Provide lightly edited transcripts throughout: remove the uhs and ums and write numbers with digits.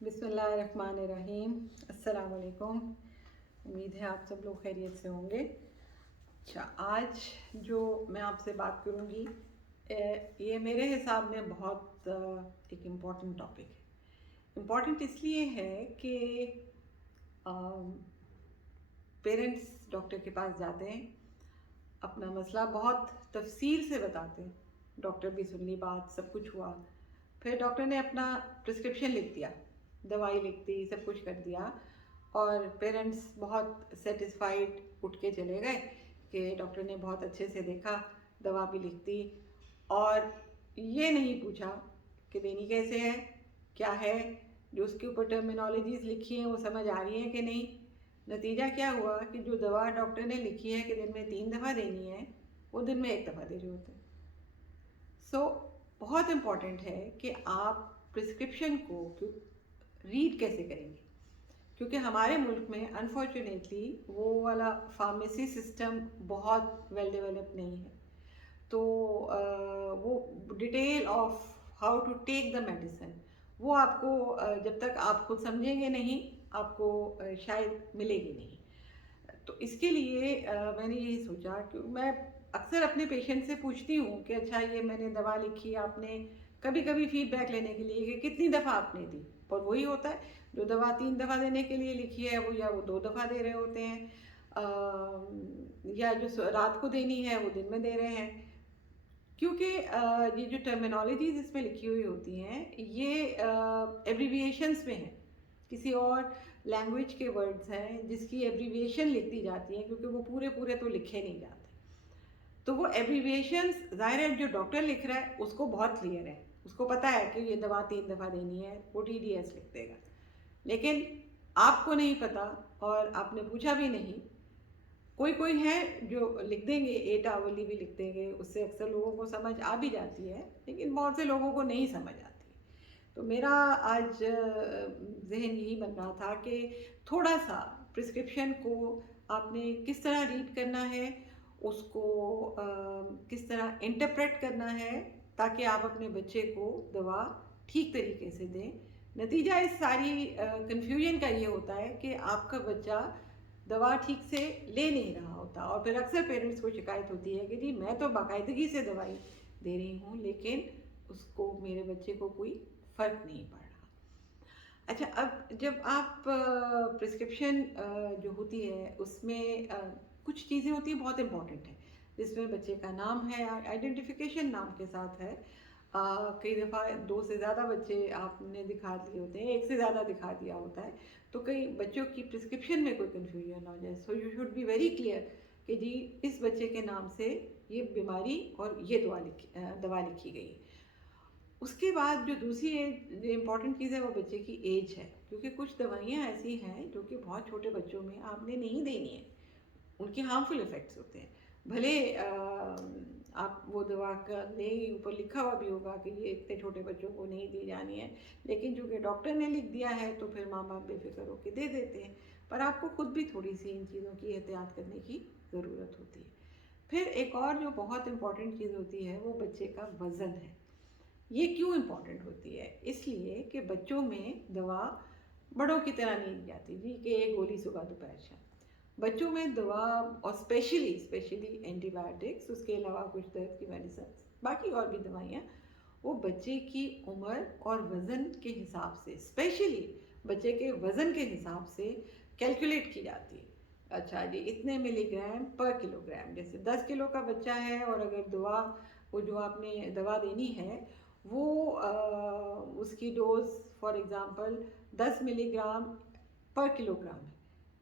बिस्मिल्लाहिर्रहमानिर्रहीम। अस्सलाम वालेकुम। उम्मीद है आप सब लोग खैरियत से होंगे। अच्छा, आज जो मैं आपसे बात करूँगी ये मेरे हिसाब में बहुत एक इम्पॉर्टेंट टॉपिक है। इम्पॉर्टेंट इसलिए है कि पेरेंट्स डॉक्टर के पास जाते हैं, अपना मसला बहुत तफसील से बताते हैं, डॉक्टर भी सुन ली बात, सब कुछ हुआ, फिर डॉक्टर ने अपना प्रिस्क्रिप्शन लिख दिया, दवाई लिख दी, सब कुछ कर दिया और पेरेंट्स बहुत सेटिस्फाइड उठ के चले गए कि डॉक्टर ने बहुत अच्छे से देखा, दवा भी लिख दी और ये नहीं पूछा कि देनी कैसे है, क्या है, जो उसके ऊपर टर्मिनोलॉजीज लिखी हैं वो समझ आ रही हैं कि नहीं। नतीजा क्या हुआ कि जो दवा डॉक्टर ने लिखी है कि दिन में 3 दफ़ा देनी है, वो दिन में 1 दफ़ा दे रहे होते हैं। सो बहुत इम्पॉर्टेंट है कि आप प्रिस्क्रिप्शन को रीड कैसे करेंगे, क्योंकि हमारे मुल्क में अनफॉर्चुनेटली वो वाला फार्मेसी सिस्टम बहुत वेल डेवलप नहीं है। तो वो detail of how to take the medicine वो आपको जब तक आप खुद समझेंगे नहीं, आपको शायद मिलेगी नहीं। तो इसके लिए मैंने यही सोचा कि मैं अक्सर अपने पेशेंट से पूछती हूँ कि अच्छा ये मैंने दवा लिखी, आपने कभी कभी फीडबैक लेने के लिए कि कितनी दफ़ा आपने दी, और वही होता है, जो दवा 3 दफ़ा देने के लिए लिखी है वो या वो 2 दफ़ा दे रहे होते हैं, या जो रात को देनी है वो दिन में दे रहे हैं। क्योंकि ये जो टर्मिनोलॉजीज इसमें लिखी हुई होती हैं ये एब्रीविएशंस में हैं, किसी और लैंग्वेज के वर्ड्स हैं जिसकी एब्रीविएशन लिख दी जाती है, क्योंकि वो पूरे पूरे तो लिखे नहीं जाते। तो वो एब्रीविएशंस ज़ाहिर है जो डॉक्टर लिख रहा है उसको बहुत क्लियर है, उसको पता है कि ये दवा 3 दफ़ा देनी है, वो TDS लिख देगा। लेकिन आपको नहीं पता और आपने पूछा भी नहीं। कोई कोई है जो लिख देंगे, 8 आवली भी लिख देंगे, उससे अक्सर लोगों को समझ आ भी जाती है, लेकिन बहुत से लोगों को नहीं समझ आती। तो मेरा आज जहन यही बन रहा था कि थोड़ा सा प्रिस्क्रिप्शन को आपने किस तरह रीड करना है, उसको किस तरह इंटरप्रेट करना है, ताकि आप अपने बच्चे को दवा ठीक तरीके से दें। नतीजा इस सारी कन्फ्यूजन का ये होता है कि आपका बच्चा दवा ठीक से ले नहीं रहा होता, और फिर अक्सर पेरेंट्स को शिकायत होती है कि जी मैं तो बाकायदगी से दवाई दे रही हूँ, लेकिन उसको, मेरे बच्चे को कोई फ़र्क नहीं पड़ रहा। अच्छा, अब जब आप प्रिस्क्रिप्शन जो होती है उसमें कुछ चीज़ें होती हैं बहुत इम्पॉर्टेंट है, जिसमें बच्चे का नाम है, आइडेंटिफिकेशन नाम के साथ है। कई दफ़ा 2 से ज़्यादा बच्चे आपने दिखा दिए होते हैं, 1 से ज़्यादा दिखा दिया होता है, तो कई बच्चों की प्रिस्क्रिप्शन में कोई कन्फ्यूजन हो जाए। So you should be very clear कि जी इस बच्चे के नाम से ये बीमारी और ये दवा लिखी गई। उसके बाद जो दूसरी जो इम्पॉर्टेंट चीज़ है वो बच्चे की एज है, क्योंकि कुछ दवाइयाँ ऐसी हैं जो कि बहुत छोटे बच्चों में आपने नहीं देनी है, उनके हार्मफुल इफ़ेक्ट्स होते हैं। भले आप वो दवा का नहीं ऊपर लिखा हुआ भी होगा कि ये इतने छोटे बच्चों को नहीं दी जानी है, लेकिन चूँकि डॉक्टर ने लिख दिया है तो फिर माँ बाप बेफिक्र होकर दे देते हैं। पर आपको खुद भी थोड़ी सी इन चीज़ों की एहतियात करने की ज़रूरत होती है। फिर एक और जो बहुत इम्पॉर्टेंट चीज़ होती है वो बच्चे का वज़न है। ये क्यों इम्पॉर्टेंट होती है? इसलिए कि बच्चों में दवा बड़ों की तरह नहीं दी जाती जी कि एक गोली सुबह दोपहर शाम। बच्चों में दवा, और स्पेशली एंटीबायोटिक्स, उसके अलावा कुछ दर्द की मेडिसिन, बाकी और भी दवाइयाँ, वो बच्चे की उम्र और वज़न के हिसाब से, स्पेशली बच्चे के वज़न के हिसाब से कैलकुलेट की जाती है। अच्छा जी, इतने मिलीग्राम पर किलोग्राम, जैसे 10 किलो का बच्चा है और अगर वो जो आपने दवा देनी है वो उसकी डोज फॉर एग्ज़ाम्पल 10 मिलीग्राम पर किलोग्राम है,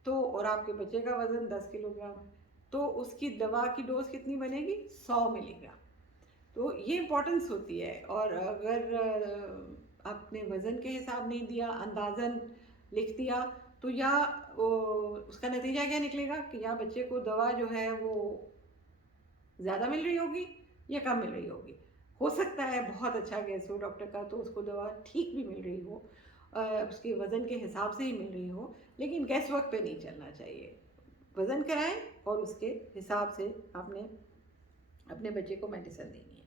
तो और आपके बच्चे का वज़न 10 किलोग्राम है, तो उसकी दवा की डोज कितनी बनेगी? 100 मिलीग्राम। तो ये इम्पोर्टेंस होती है। और अगर आपने वज़न के हिसाब नहीं दिया, अंदाज़न लिख दिया, तो या उसका नतीजा क्या निकलेगा कि या बच्चे को दवा जो है वो ज़्यादा मिल रही होगी या कम मिल रही होगी। हो सकता है बहुत अच्छा गेस हो डॉक्टर का, तो उसको दवा ठीक भी मिल रही हो, उसके वज़न के हिसाब से ही मिल रही हो, लेकिन गैस वर्क पे नहीं चलना चाहिए। वज़न कराएं और उसके हिसाब से आपने अपने बच्चे को मेडिसिन देनी है।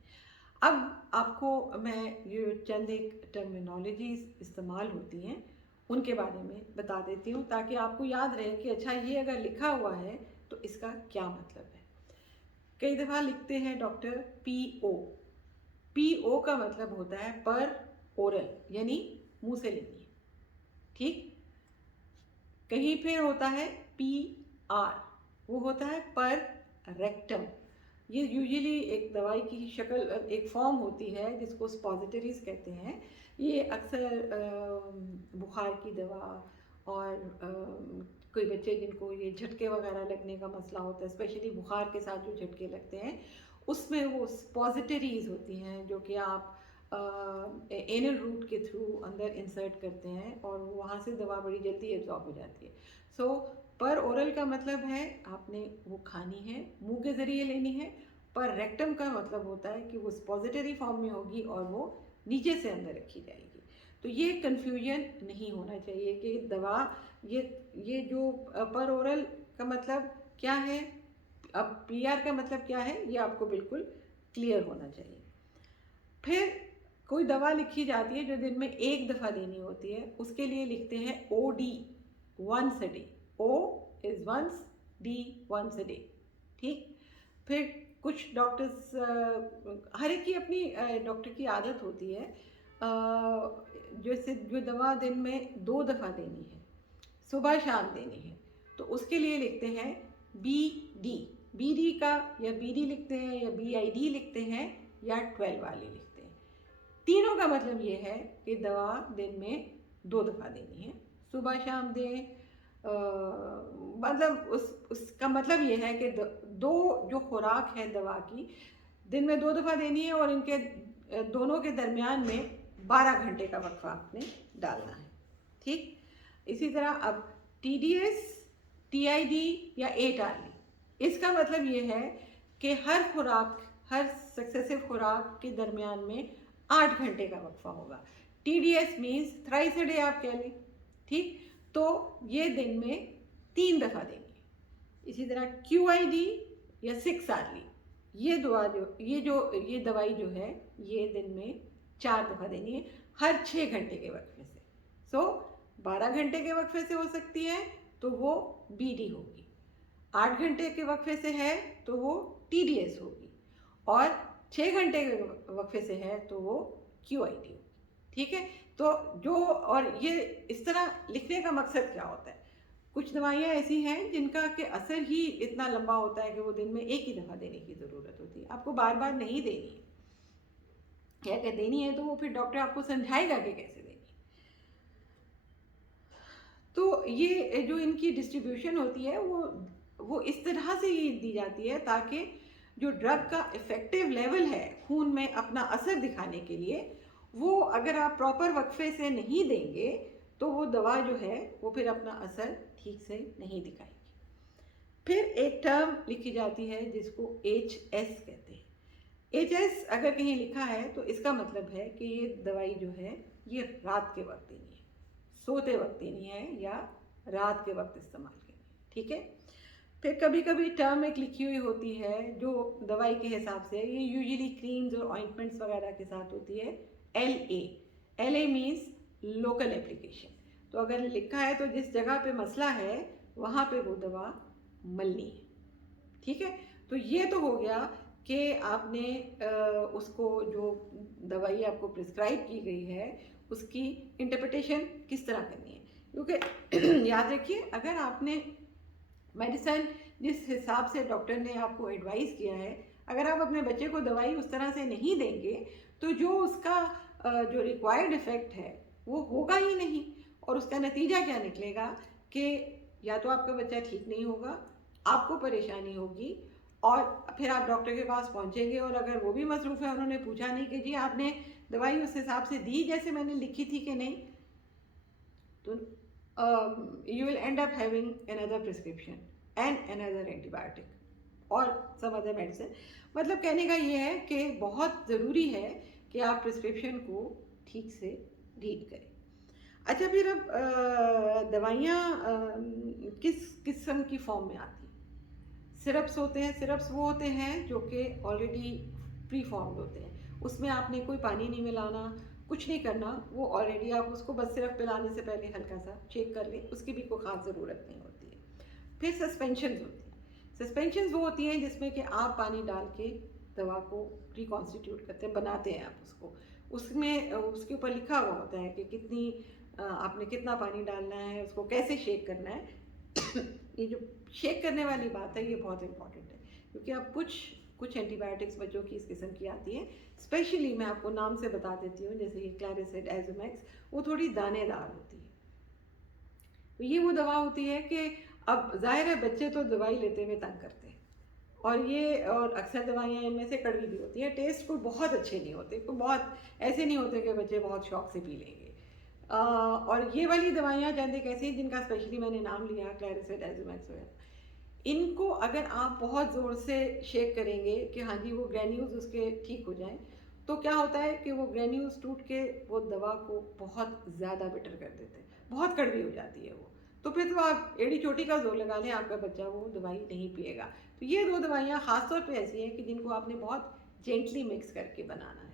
अब आपको मैं ये चंद एक टर्मिनोलॉजीज इस्तेमाल होती हैं उनके बारे में बता देती हूँ, ताकि आपको याद रहे कि अच्छा ये अगर लिखा हुआ है तो इसका क्या मतलब है। कई दफ़ा लिखते हैं डॉक्टर PO। PO का मतलब होता है पर ओरल, यानी मुंह से लेनी है, ठीक। कहीं फिर होता है PR, वो होता है पर रेक्टम। ये यूजुअली एक दवाई की शक्ल, एक फॉर्म होती है जिसको स्पॉजिटरीज कहते हैं। ये अक्सर बुखार की दवा और कोई बच्चे जिनको ये झटके वगैरह लगने का मसला होता है, स्पेशली बुखार के साथ जो झटके लगते हैं, उसमें वो स्पॉजिटरीज होती हैं जो कि आप एनल रूट के थ्रू अंदर इंसर्ट करते हैं और वहाँ से दवा बड़ी जल्दी एब्जॉर्ब हो जाती है। सो पर ओरल का मतलब है आपने वो खानी है, मुंह के ज़रिए लेनी है। पर रेक्टम का मतलब होता है कि वो स्पॉजिटरी फॉर्म में होगी और वो नीचे से अंदर रखी जाएगी। तो ये कन्फ्यूजन नहीं होना चाहिए कि दवा ये जो पर ओरल का मतलब क्या है, अब PR का मतलब क्या है, ये आपको बिल्कुल क्लियर होना चाहिए। फिर कोई दवा लिखी जाती है जो दिन में एक दफ़ा देनी होती है, उसके लिए लिखते हैं OD, once a day. O is once, D once a day, ठीक। फिर कुछ डॉक्टर्स, हर एक की अपनी डॉक्टर की आदत होती है, जैसे जो दवा दिन में 2 दफ़ा देनी है, सुबह शाम देनी है, तो उसके लिए लिखते हैं BD। BD का या BD लिखते हैं या BID लिखते हैं या 12 वाले लिखते हैं। तीनों का मतलब ये है कि दवा दिन में 2 दफ़ा देनी है, सुबह शाम दें। मतलब उसका मतलब ये है कि दो जो खुराक है दवा की दिन में 2 दफ़ा देनी है और इनके दोनों के दरमियान में 12 घंटे का वक्फा आपने डालना है, ठीक। इसी तरह अब TDS, TID या 8 आर्ली, इसका मतलब ये है कि हर सक्सेसिव खुराक के दरमियान में 8 घंटे का वक्फा होगा। TDS means thrice a day आप कह लें, ठीक। तो ये दिन में 3 दफ़ा देंगे। इसी तरह QID या 6 आर्ली, ये दवाई जो है ये दिन में 4 दफ़ा देनी है हर 6 घंटे के वक्फे से। सो 12 घंटे के वक्फे से हो सकती है तो वो BD होगी, 8 घंटे के वक्फे से है तो वो TDS होगी, और 6 घंटे के वक्फे से है तो वो QID होगी, ठीक है। तो जो, और ये इस तरह लिखने का मकसद क्या होता है, कुछ दवाइयाँ ऐसी हैं जिनका कि असर ही इतना लंबा होता है कि वो दिन में एक ही दफ़ा देने की ज़रूरत होती है, आपको बार बार नहीं देनी है। क्या क्या देनी है तो वो फिर डॉक्टर आपको समझाएगा कि कैसे देनी है। तो ये जो इनकी डिस्ट्रीब्यूशन होती है वो इस तरह से ये दी जाती है ताकि जो ड्रग का इफ़ेक्टिव लेवल है खून में अपना असर दिखाने के लिए, वो अगर आप प्रॉपर वक्फे से नहीं देंगे तो वो दवा जो है वो फिर अपना असर ठीक से नहीं दिखाएगी। फिर एक टर्म लिखी जाती है जिसको HS कहते हैं। HS अगर कहीं लिखा है तो इसका मतलब है कि ये दवाई जो है ये रात के वक्त देनी है, सोते वक्त देनी है या रात के वक्त इस्तेमाल करनी है, ठीक है। फिर कभी कभी टर्म एक लिखी हुई होती है जो दवाई के हिसाब से, ये यूजुअली क्रीम्स और ऑइंटमेंट्स वगैरह के साथ होती है, LA मीन्स लोकल एप्लीकेशन। तो अगर लिखा है तो जिस जगह पे मसला है वहाँ पे वो दवा मलनी है, ठीक है। तो ये तो हो गया कि आपने उसको, जो दवाई आपको प्रिस्क्राइब की गई है उसकी इंटरप्रिटेशन किस तरह करनी है, क्योंकि याद रखिए अगर आपने मेडिसिन जिस हिसाब से डॉक्टर ने आपको एडवाइस किया है, अगर आप अपने बच्चे को दवाई उस तरह से नहीं देंगे तो जो उसका जो रिक्वायर्ड इफ़ेक्ट है वो होगा ही नहीं, और उसका नतीजा क्या निकलेगा कि या तो आपका बच्चा ठीक नहीं होगा, आपको परेशानी होगी, और फिर आप डॉक्टर के पास पहुंचेंगे और अगर वो भी मसरूफ़ है, उन्होंने पूछा नहीं कि जी आपने दवाई उस हिसाब से दी जैसे मैंने लिखी थी कि नहीं, तो you will end up having another prescription and another antibiotic और some other medicine। मतलब कहने का ये है कि बहुत ज़रूरी है कि आप प्रिस्क्रिप्शन को ठीक से रीड करें। अच्छा, फिर अब दवाइयाँ किस किस्म की फॉर्म में आती हैं। सिरप्स होते हैं, सिरप्स वो होते हैं जो कि ऑलरेडी प्री फॉर्म्ड होते हैं, उसमें आपने कोई पानी नहीं मिलाना, कुछ नहीं करना, वो ऑलरेडी आप उसको बस सिर्फ पिलाने से पहले हल्का सा शेक कर लें, उसकी भी कोई ख़ास ज़रूरत नहीं होती है। फिर सस्पेंशंस होती हैं। सस्पेंशंस वो होती हैं जिसमें कि आप पानी डाल के दवा को रिकॉन्स्टिट्यूट करते हैं, बनाते हैं आप उसको। उसमें उसके ऊपर लिखा हुआ होता है कि कितनी आपने कितना पानी डालना है, उसको कैसे शेक करना है। ये जो शेक करने वाली बात है ये बहुत इंपॉर्टेंट है, क्योंकि अब कुछ एंटीबायोटिक्स बच्चों की इस किस्म की आती हैं, स्पेशली मैं आपको नाम से बता देती हूँ, जैसे ये क्लैरिसिड, एजोमैक्स, वो थोड़ी दानेदार होती है। तो ये वो दवा होती है कि अब जाहिर है बच्चे तो दवाई लेते हुए तंग करते हैं, और अक्सर दवाइयाँ इनमें से कड़वी भी होती हैं, टेस्ट कोई बहुत अच्छे नहीं होते, कोई बहुत ऐसे नहीं होते कि बच्चे बहुत शौक से पी लेंगे। और ये वाली दवाइयाँ जानते कैसी हैं, जिनका स्पेशली मैंने नाम लिया, क्लैरिसिड, एजोमैक्स वगैरह, इनको अगर आप बहुत ज़ोर से शेक करेंगे कि हाँ जी वो ग्रेन्यूल्स उसके ठीक हो जाएं, तो क्या होता है कि वो ग्रेन्यूल्स टूट के वो दवा को बहुत ज़्यादा बिटर कर देते हैं, बहुत कड़वी हो जाती है वो। तो फिर तो आप एड़ी चोटी का जोर लगा लें, आपका बच्चा वो दवाई नहीं पिएगा। तो ये दो दवाइयाँ ख़ासतौर पे ऐसी हैं कि जिनको आपने बहुत जेंटली मिक्स करके बनाना है।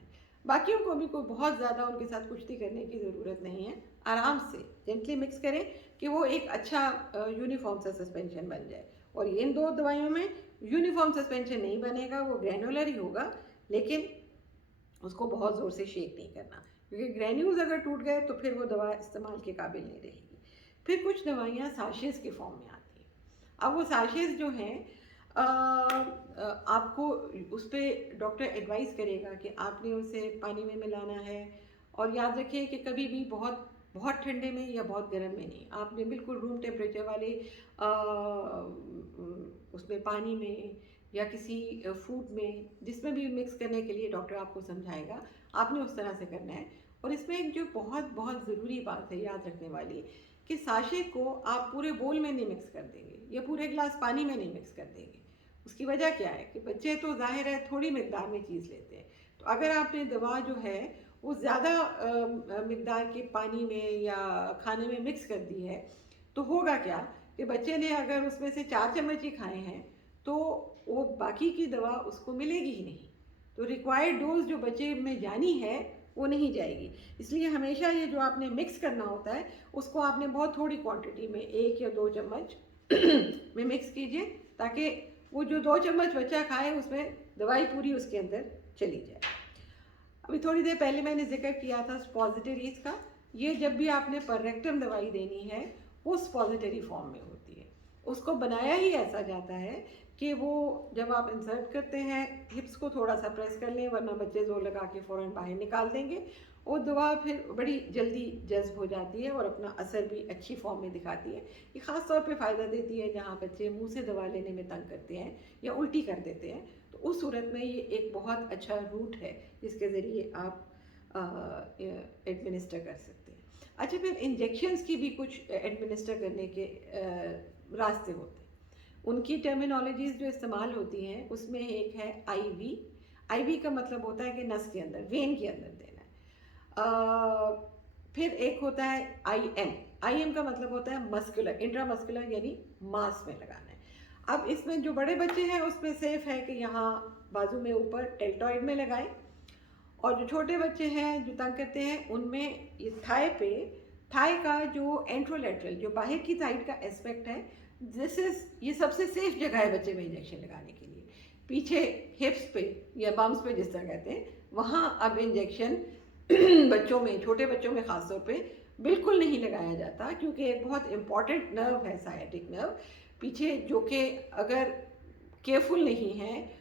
बाकियों को भी कोई बहुत ज़्यादा उनके साथ कुश्ती करने की ज़रूरत नहीं है, आराम से जेंटली मिक्स करें कि वो एक अच्छा यूनिफॉर्म सा सस्पेंशन बन जाए। और इन दो दवाइयों में यूनिफॉर्म सस्पेंशन नहीं बनेगा, वो ग्रैनुलर ही होगा, लेकिन उसको बहुत ज़ोर से शेक नहीं करना, क्योंकि ग्रैन्यूल्स अगर टूट गए तो फिर वो दवा इस्तेमाल के काबिल नहीं रहेगी। फिर कुछ दवाइयाँ साशेज़ के फॉर्म में आती हैं। अब वो साशेज़ जो हैं आपको उस पर डॉक्टर एडवाइस करेगा कि आपने उसे पानी में मिलाना है, और याद रखिए कि कभी भी बहुत बहुत ठंडे में या बहुत गर्म में नहीं, आपने बिल्कुल रूम टेम्परेचर वाले उसमें पानी में या किसी फूड में, जिसमें भी मिक्स करने के लिए डॉक्टर आपको समझाएगा, आपने उस तरह से करना है। और इसमें एक जो बहुत बहुत ज़रूरी बात है याद रखने वाली, कि साशे को आप पूरे बोल में नहीं मिक्स कर देंगे या पूरे गिलास पानी में नहीं मिक्स कर देंगे। उसकी वजह क्या है कि बच्चे तो जाहिर है थोड़ी मिकदार में चीज़ लेते हैं, तो अगर आपने दवा जो है वो ज़्यादा मिकदार के पानी में या खाने में मिक्स कर दी है, तो होगा क्या कि बच्चे ने अगर उसमें से 4 चम्मच ही खाए हैं तो वो बाकी की दवा उसको मिलेगी ही नहीं, तो रिक्वायर्ड डोज जो बच्चे में जानी है वो नहीं जाएगी। इसलिए हमेशा ये जो आपने मिक्स करना होता है उसको आपने बहुत थोड़ी क्वांटिटी में 1 या 2 चम्मच में मिक्स कीजिए, ताकि वो जो 2 चम्मच बच्चा खाए उसमें दवाई पूरी उसके अंदर चली जाए। अभी थोड़ी देर पहले मैंने जिक्र किया था स्पॉजिटरीज का। ये जब भी आपने पर रेक्टम दवाई देनी है वो स्पॉजिटरी फॉर्म में होती है। उसको बनाया ही ऐसा जाता है कि वो जब आप इंसर्ट करते हैं हिप्स को थोड़ा सा प्रेस कर लें, वरना बच्चे जोर लगा के फ़ौरन बाहर निकाल देंगे। वो दवा फिर बड़ी जल्दी जज्ब हो जाती है और अपना असर भी अच्छी फॉर्म में दिखाती है। ये ख़ास तौर पे फ़ायदा देती है जहाँ बच्चे मुंह से दवा लेने में तंग करते हैं या उल्टी कर देते हैं, तो उस सूरत में ये एक बहुत अच्छा रूट है जिसके ज़रिए आप एडमिनिस्टर कर सकते हैं। अच्छा, फिर इंजेक्शन्स की भी कुछ एडमिनिस्टर करने के रास्ते होते हैं। उनकी टर्मिनोलॉजीज़ जो इस्तेमाल होती हैं उसमें एक है आईवी। आईवी का मतलब होता है कि नस के अंदर, वेन के अंदर देना है। फिर एक होता है आईएम। आईएम का मतलब होता है मस्कुलर, इंट्रामस्कुलर, यानी मांस में लगाना है। अब इसमें जो बड़े बच्चे हैं उसमें सेफ है कि यहाँ बाजू में ऊपर टेल्टॉइड में लगाएं, और जो छोटे बच्चे हैं जो तंग करते हैं उनमें ये थाई पे, थाई का जो एंट्रोलेटरल, जो बाहर की साइड का एस्पेक्ट है, ये सबसे सेफ जगह है बच्चे में इंजेक्शन लगाने के लिए। पीछे हिप्स पे या बम्स पे जिस तरह कहते हैं, वहाँ अब इंजेक्शन बच्चों में, छोटे बच्चों में ख़ासतौर पे बिल्कुल नहीं लगाया जाता, क्योंकि एक बहुत इम्पॉर्टेंट नर्व है साइटिक नर्व पीछे, जो कि अगर केयरफुल नहीं है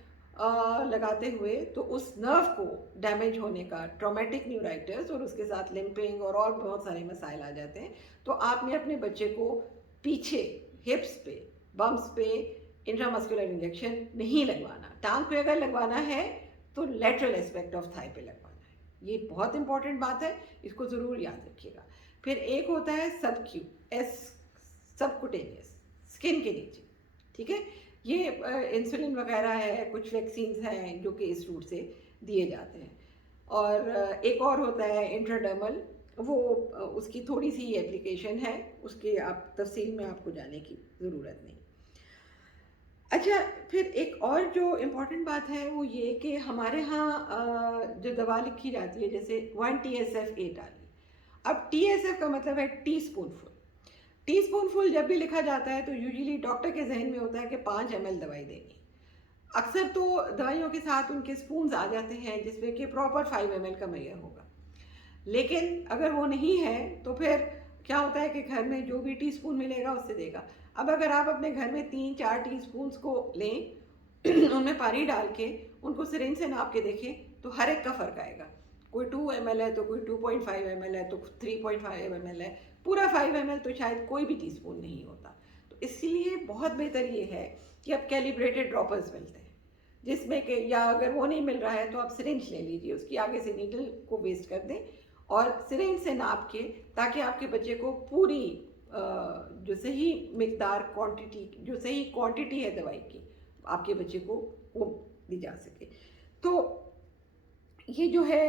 लगाते हुए तो उस नर्व को डैमेज होने का, ट्रॉमेटिक न्यूराइटिस और उसके साथ लिम्पिंग और बहुत सारे मसाइल आ जाते हैं। तो आपने अपने बच्चे को पीछे हिप्स पे, बम्स पे इंट्रामस्कुलर इंजेक्शन नहीं लगवाना। टांग पे अगर लगवाना है तो लेटरल एस्पेक्ट ऑफ थाई पे लगवाना है। ये बहुत इंपॉर्टेंट बात है, इसको ज़रूर याद रखिएगा। फिर एक होता है सबक्यू, सबकुटेनियस, स्किन के नीचे, ठीक है। ये इंसुलिन वगैरह है, कुछ वैक्सीन्स हैं जो कि इस रूट से दिए जाते हैं। और एक और होता है इंट्राडर्मल, वो उसकी थोड़ी सी ही एप्लीकेशन है, उसके आप तफसील में आपको जाने की ज़रूरत नहीं। अच्छा, फिर एक और जो इम्पोर्टेंट बात है वो ये कि हमारे यहाँ जो दवा लिखी जाती है, जैसे 1 TSF 8 डाली। अब TSF का मतलब है टी स्पूनफुल। टी स्पूनफुल जब भी लिखा जाता है तो यूजुअली डॉक्टर के जहन में होता है कि 5 ml दवाई देनी। अक्सर तो दवाइयों के साथ उनके स्पून्स आ जाते हैं जिसमें कि प्रॉपर 5 ml का मेजर होगा। लेकिन अगर वो नहीं है तो फिर क्या होता है कि घर में जो भी टी स्पून मिलेगा उससे देगा। अब अगर आप अपने घर में 3-4 टी स्पून को लें उनमें पानी डाल के उनको सिरिंज से नाप के देखें तो हर एक का फ़र्क आएगा। कोई 2 ml है तो कोई 2.5 ml है तो 3.5 ml है। पूरा 5 ml तो शायद कोई भी टी स्पून नहीं होता। तो इसलिए बहुत बेहतर ये है कि अब कैलिब्रेटेड ड्रॉपर्स मिलते हैं जिसमें कि, या अगर वो नहीं मिल रहा है तो आप सिरिंज ले लीजिए, उसकी आगे से नीडल को वेस्ट कर दें और सिरिंज से नाप के, ताकि आपके बच्चे को पूरी जो सही मिकदार क्वांटिटी, जो सही क्वांटिटी है दवाई की, आपके बच्चे को वो दी जा सके। तो ये जो है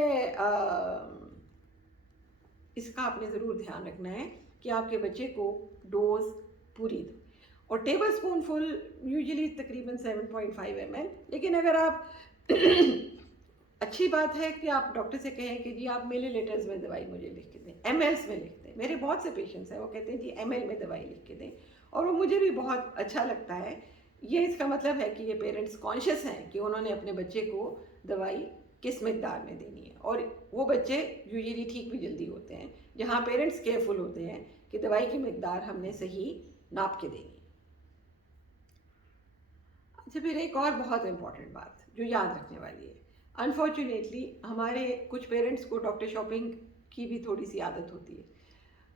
इसका आपने ज़रूर ध्यान रखना है कि आपके बच्चे को डोज पूरी दो। और टेबल स्पून फुल यूजुअली तकरीबन 7.5 ml। लेकिन अगर आप अच्छी बात है कि आप डॉक्टर से कहें कि जी आप मिलीलीटर्स में दवाई मुझे लिख के दें, mls में लिख दें। मेरे बहुत से पेशेंट्स हैं वो कहते हैं जी ml में दवाई लिख के दें, और वो मुझे भी बहुत अच्छा लगता है। ये इसका मतलब है कि ये पेरेंट्स कॉन्शियस हैं कि उन्होंने अपने बच्चे को दवाई किस मिकदार में देनी है, और वो बच्चे यूजुअली ठीक भी जल्दी होते हैं जहाँ पेरेंट्स केयरफुल होते हैं कि दवाई की मिकदार हमने सही नाप के देनी है। अच्छा, फिर एक और बहुत इम्पॉर्टेंट बात जो याद रखने वाली है, अनफॉर्चुनेटली हमारे कुछ पेरेंट्स को डॉक्टर शॉपिंग की भी थोड़ी सी आदत होती है।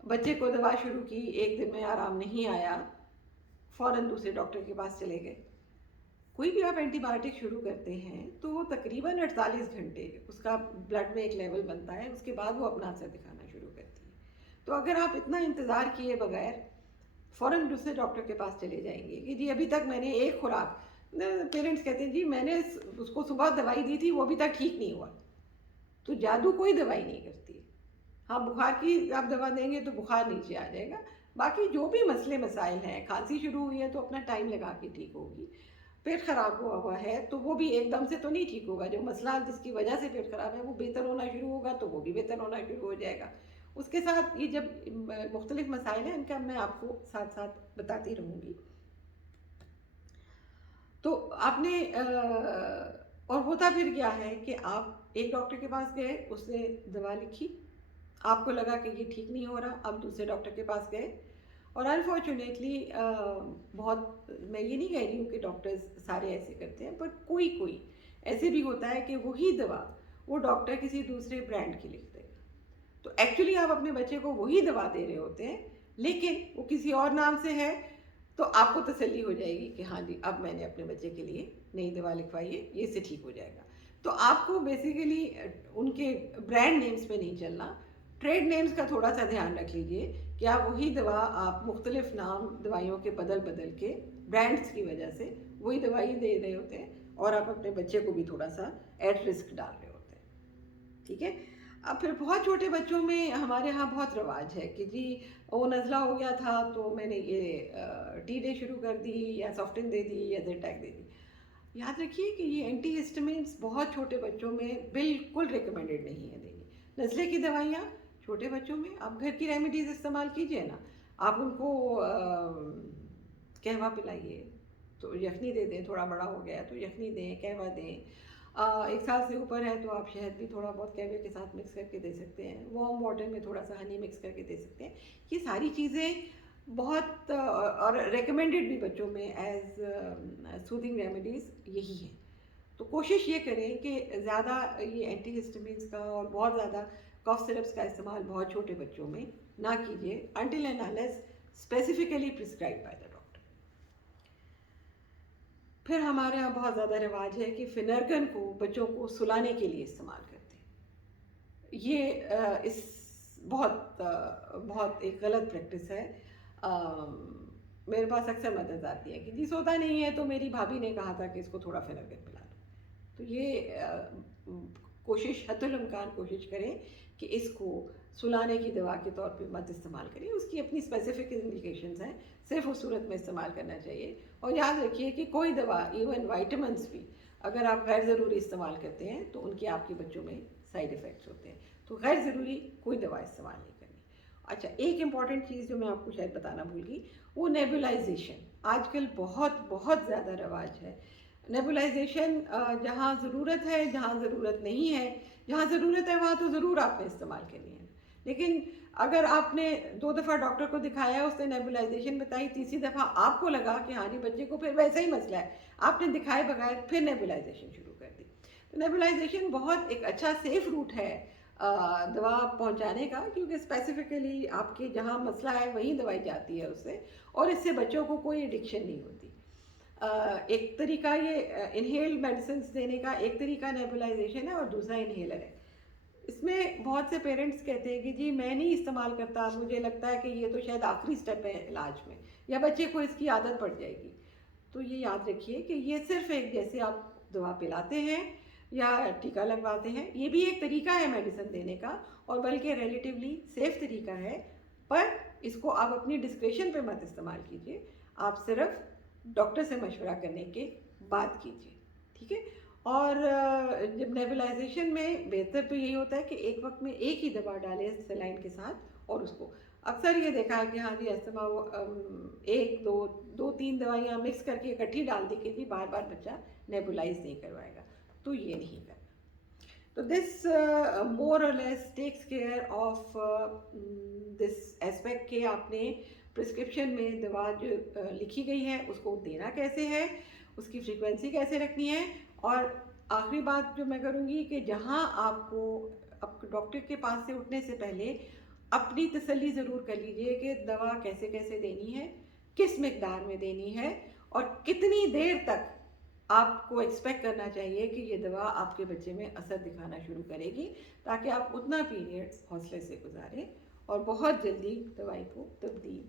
बच्चे को दवा शुरू की, एक दिन में आराम नहीं आया, फ़ौरन दूसरे डॉक्टर के पास चले गए। कोई भी आप एंटीबायोटिक शुरू करते हैं तो तकरीबन 48 घंटे उसका ब्लड में एक लेवल बनता है, उसके बाद वो अपना असर दिखाना शुरू करती है। तो अगर आप इतना इंतज़ार किए बगैर फ़ौरन दूसरे डॉक्टर के पास चले जाएंगे कि जी अभी तक मैंने एक खुराक, पेरेंट्स कहते हैं जी मैंने उसको सुबह दवाई दी थी वो अभी तक ठीक नहीं हुआ। तो जादू कोई दवाई नहीं करती। हाँ, बुखार की आप दवा देंगे तो बुखार नीचे आ जाएगा, बाकी जो भी मसले मसाइल हैं, खांसी शुरू हुई है तो अपना टाइम लगा के ठीक होगी। पेट खराब हुआ हुआ है तो वो भी एकदम से तो नहीं ठीक होगा। जो मसला जिसकी वजह से पेट खराब है वो बेहतर होना शुरू होगा तो वो भी बेहतर होना शुरू हो जाएगा। उसके साथ ये जब मुख्तलिफ मसाइल हैं इनका मैं आपको साथ साथ बताती रहूँगी। तो आपने और होता फिर क्या है कि आप एक डॉक्टर के पास गए, उसने दवा लिखी, आपको लगा कि ये ठीक नहीं हो रहा, अब दूसरे डॉक्टर के पास गए, और अनफॉर्चुनेटली बहुत, मैं ये नहीं कह रही हूँ कि डॉक्टर्स सारे ऐसे करते हैं, पर कोई कोई ऐसे भी होता है कि वही दवा वो डॉक्टर किसी दूसरे ब्रांड की लिख देगा। तो एक्चुअली आप अपने बच्चे को वही दवा दे रहे होते हैं, लेकिन वो किसी और नाम से है। तो आपको तसल्ली हो जाएगी कि हाँ जी अब मैंने अपने बच्चे के लिए नई दवा लिखवाई है, ये इससे ठीक हो जाएगा। तो आपको बेसिकली उनके ब्रांड नेम्स पे नहीं चलना, ट्रेड नेम्स का थोड़ा सा ध्यान रख लीजिए कि आप वही दवा, आप मुख्तलिफ नाम दवाइयों के बदल बदल के ब्रांड्स की वजह से वही दवाई दे रहे होते हैं, और आप अपने बच्चे को भी थोड़ा सा एट रिस्क डाल रहे होते हैं। ठीक है। अब फिर बहुत छोटे बच्चों में हमारे यहाँ बहुत रवाज है कि जी वो नज़ला हो गया था तो मैंने ये टी डे शुरू कर दी, या सॉफ्टिन दे दी, या जेटैक दे दी। याद रखिए कि ये एंटी हिस्टामिन्स बहुत छोटे बच्चों में बिल्कुल रिकमेंडेड नहीं है देनी। नज़ले की दवाइयाँ छोटे बच्चों में आप घर की रेमेडीज़ इस्तेमाल कीजिए ना। आप उनको कहवा पिलाइए, तो यखनी दे दें, थोड़ा बड़ा हो गया है तो यखनी दें, कहवा दें। 1 साल से ऊपर है तो आप शहद भी थोड़ा बहुत कहवे के साथ मिक्स करके दे सकते हैं, वार्म वाटर में थोड़ा सा हनी मिक्स करके दे सकते हैं। ये सारी चीज़ें बहुत और रिकमेंडेड भी बच्चों में एज सूदिंग रेमेडीज़ यही हैं। तो कोशिश ये करें कि ज़्यादा ये एंटी हिस्टामिन्स का और बहुत ज़्यादा कफ सिरप्स का इस्तेमाल बहुत छोटे बच्चों में ना कीजिए, until and unless specifically prescribe by the doctor. फिर हमारे यहाँ बहुत ज़्यादा रिवाज है कि फिनरगन को बच्चों को सुलाने के लिए इस्तेमाल करते हैं। ये बहुत एक गलत प्रैक्टिस है। मेरे पास अक्सर मदद आती है कि जी सोता नहीं है तो मेरी भाभी ने कहा था कि इसको थोड़ा फिनरगन पिला दो। तो ये कोशिश, हतुल इम्कान कोशिश करें कि इसको सुलाने की दवा के तौर पे मत इस्तेमाल करिए, उसकी अपनी स्पेसिफिक इंडिकेशंस हैं, सिर्फ उस सूरत में इस्तेमाल करना चाहिए। और याद रखिए कि कोई दवा, इवन वाइटामिन्स भी, अगर आप गैर ज़रूरी इस्तेमाल करते हैं तो उनके आपके बच्चों में साइड इफ़ेक्ट्स होते हैं, तो गैर ज़रूरी कोई दवा इस्तेमाल नहीं करनी। अच्छा, एक इम्पॉर्टेंट चीज़ जो मैं आपको शायद बताना भूल गई, वो नेबुलाइजेशन आजकल बहुत बहुत ज़्यादा रवाज है। नेबुलाइजेशन जहाँ ज़रूरत है, जहाँ ज़रूरत नहीं है, जहाँ ज़रूरत है वहाँ तो ज़रूर आपने इस्तेमाल करनी है, लेकिन अगर आपने 2 दफ़ा डॉक्टर को दिखाया, उसने नेबुलाइजेशन बताई, तीसरी दफ़ा आपको लगा कि हाँ जी बच्चे को फिर वैसा ही मसला है, आपने दिखाए बगैर फिर नेबुलाइजेशन शुरू कर दी। तो नेबुलाइजेशन बहुत एक अच्छा सेफ रूट है दवा पहुंचाने का, क्योंकि स्पेसिफिकली आपके जहाँ मसला है वहीं दवाई जाती है उससे, और इससे बच्चों को कोई एडिक्शन नहीं होती। एक तरीका ये इनहेल्ड मेडिसिन देने का एक तरीका नेबुलाइजेशन है और दूसरा इनहेलर है। इसमें बहुत से पेरेंट्स कहते हैं कि जी मैं नहीं इस्तेमाल करता, मुझे लगता है कि ये तो शायद आखिरी स्टेप है इलाज में, या बच्चे को इसकी आदत पड़ जाएगी। तो ये याद रखिए कि ये सिर्फ एक, जैसे आप दवा पिलाते हैं या टीका लगवाते हैं, ये भी एक तरीका है मेडिसिन देने का, और बल्कि रिलेटिवली सेफ तरीका है, पर इसको आप अपनी डिस्क्रेशन पे मत इस्तेमाल कीजिए, आप सिर्फ डॉक्टर से मशवरा करने के बाद कीजिए, ठीक है। और जब नेबुलाइजेशन में बेहतर तो यही होता है कि एक वक्त में एक ही दवा डालें सेलाइन के साथ, और उसको अक्सर ये देखा है कि हाँ जी अस्थमा वो एक दो दो तीन दवाइयाँ मिक्स करके इकट्ठी डाल दी कि जी बार बार बच्चा नेबुलाइज नहीं करवाएगा, तो ये नहीं करना। तो दिस मोर और less takes care of this aspect के आपने प्रिस्क्रिप्शन में दवा जो लिखी गई है उसको देना कैसे है, उसकी फ्रीक्वेंसी कैसे रखनी है, और आखिरी बात जो मैं करूँगी कि जहाँ आपको डॉक्टर के पास से उठने से पहले अपनी तसल्ली ज़रूर कर लीजिए कि दवा कैसे कैसे देनी है, किस मिकदार में देनी है, और कितनी देर तक आपको एक्सपेक्ट करना चाहिए कि ये दवा आपके बच्चे में असर दिखाना शुरू करेगी, ताकि आप उतना पीरियड हौसले से गुजारें और बहुत जल्दी दवाई को तब्दील